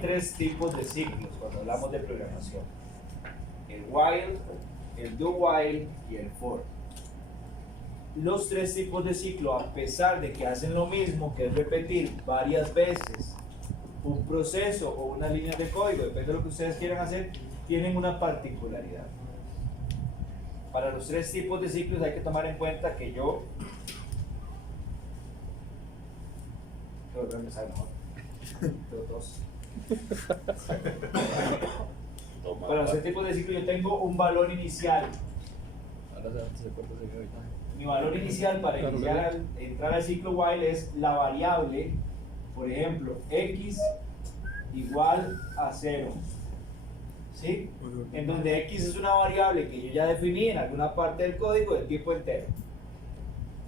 Tres tipos de ciclos cuando hablamos de programación: el while, el do while y el for. Los tres tipos de ciclo, a pesar de que hacen lo mismo, que es repetir varias veces un proceso o una línea de código, depende de lo que ustedes quieran hacer, tienen una particularidad. Para los tres tipos de ciclos hay que tomar en cuenta que yo creo que me sale mejor. Tengo dos. Para los tres tipos de ciclo yo tengo un valor inicial. Mi valor inicial para entrar al ciclo while es la variable, por ejemplo, x igual a 0. ¿Sí? En donde x es una variable que yo ya definí en alguna parte del código de tipo entero.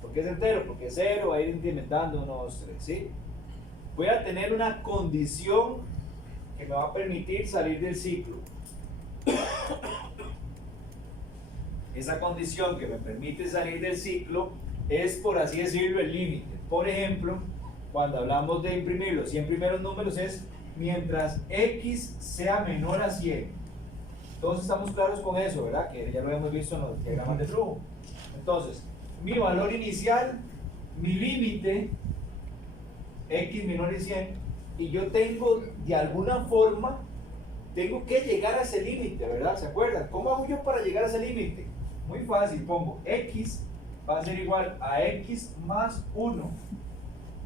¿Por qué es entero? Porque 0 va a ir incrementando 1, 2, 3. ¿Sí? Voy a tener una condición que me va a permitir salir del ciclo. Esa condición que me permite salir del ciclo es, por así decirlo, el límite. Por ejemplo, cuando hablamos de imprimir los 100 primeros números es mientras x sea menor a 100. Todos estamos claros con eso, ¿verdad? Que ya lo hemos visto en los diagramas de flujo. Entonces, mi valor inicial, mi límite, x menor a 100, y yo tengo, de alguna forma, tengo que llegar a ese límite, ¿verdad? ¿Se acuerdan? ¿Cómo hago yo para llegar a ese límite? Muy fácil, pongo x va a ser igual a x más 1.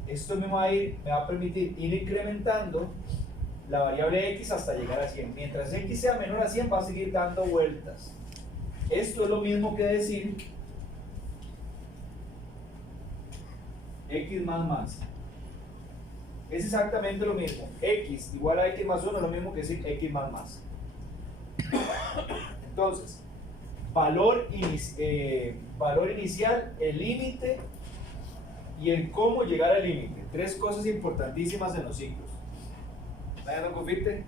Esto me va a permitir ir incrementando la variable x hasta llegar a 100. Mientras x sea menor a 100 va a seguir dando vueltas. Esto es lo mismo que decir x más. Es exactamente lo mismo. X igual a x más 1 es lo mismo que decir x más. Entonces, valor inicial, el límite y el cómo llegar al límite. Tres cosas importantísimas en los ciclos. ¿Nadie no confite?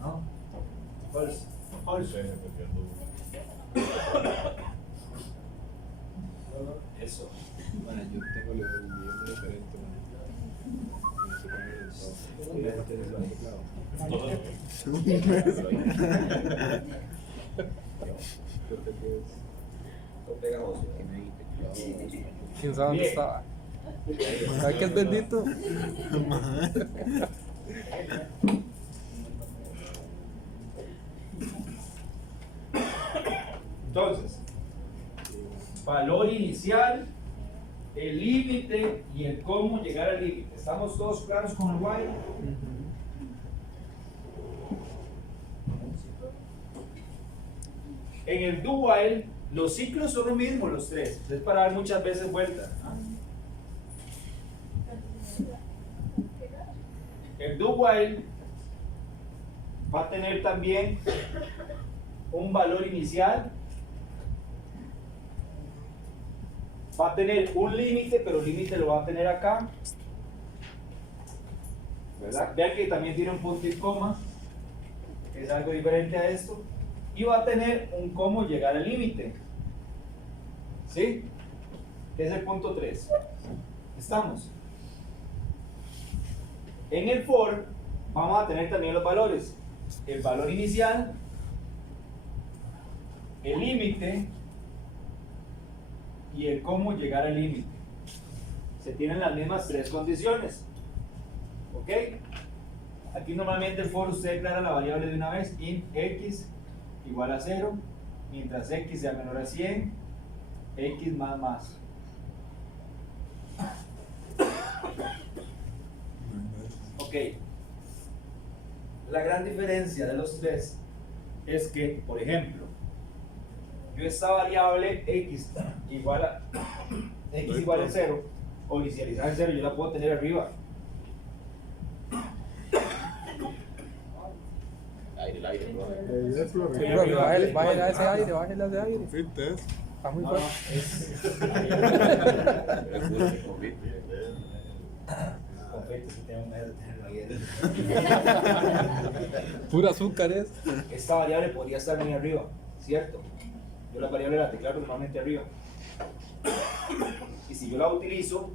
¿No? False. Eso. Bueno, yo tengo el video diferente. ¿Quién sabe dónde estaba? ¿Sabes qué es bendito? Entonces, valor inicial, el límite y el cómo llegar al límite. ¿Estamos todos claros con el while? En el do while, los ciclos son los mismos, los tres. Es para dar muchas veces vueltas. El do while va a tener también un valor inicial. Va a tener un límite, pero el límite lo va a tener acá, ¿verdad? Vean que también tiene un punto y coma, que es algo diferente a esto. Y va a tener un cómo llegar al límite, ¿sí? Que es el punto 3. ¿Estamos? En el for vamos a tener también los valores: el valor inicial, el límite y el cómo llegar al límite. Se tienen las mismas tres condiciones. ¿Ok? Aquí normalmente el for usted declara la variable de una vez: int x igual a 0, mientras x sea menor a 100, x más. Ok. La gran diferencia de los tres es que, por ejemplo, yo esta variable x igual a 0, o inicializada en 0, yo la puedo tener arriba. El aire, bro. Bájale a ese aire, bájale a ese aire. Está muy fuerte. Confeti, si tengo miedo de tenerlo ahí. Pura azúcar es. Esta variable podría estar muy arriba, ¿cierto? Yo la variable la declaro normalmente arriba. Y si yo la utilizo,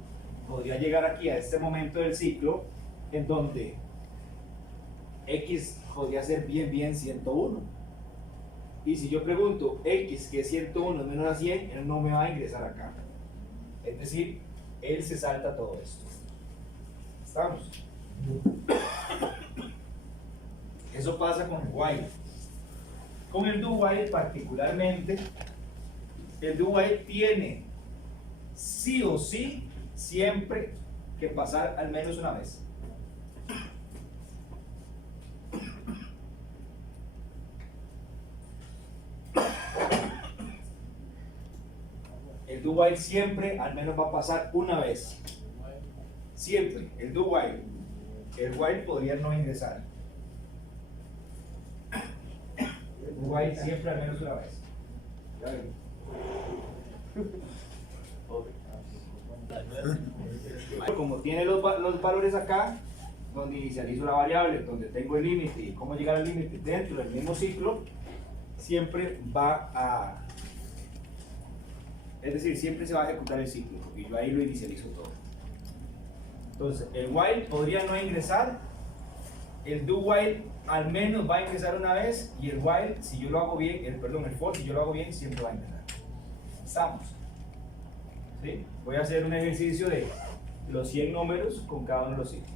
podría llegar aquí a este momento del ciclo en donde X podría ser bien 101. Y si yo pregunto X, que es 101 menos a 100, él no me va a ingresar acá. Es decir, él se salta todo esto. ¿Estamos? Eso pasa con el while. Con el do while particularmente, el do while tiene sí o sí siempre que pasar al menos una vez. El do while siempre al menos va a pasar una vez. Siempre, el do while. El while podría no ingresar. El do while siempre al menos una vez. Como tiene los valores acá, donde inicializo la variable, donde tengo el límite y cómo llegar al límite dentro del mismo ciclo, siempre va a, es decir, siempre se va a ejecutar el ciclo y yo ahí lo inicializo todo. Entonces, el while podría no ingresar, el do while al menos va a ingresar una vez y el while, si yo lo hago bien, el for, si yo lo hago bien, siempre va a ingresar. Estamos. ¿Sí? Voy a hacer un ejercicio de los 100 números con cada uno de los ciclos.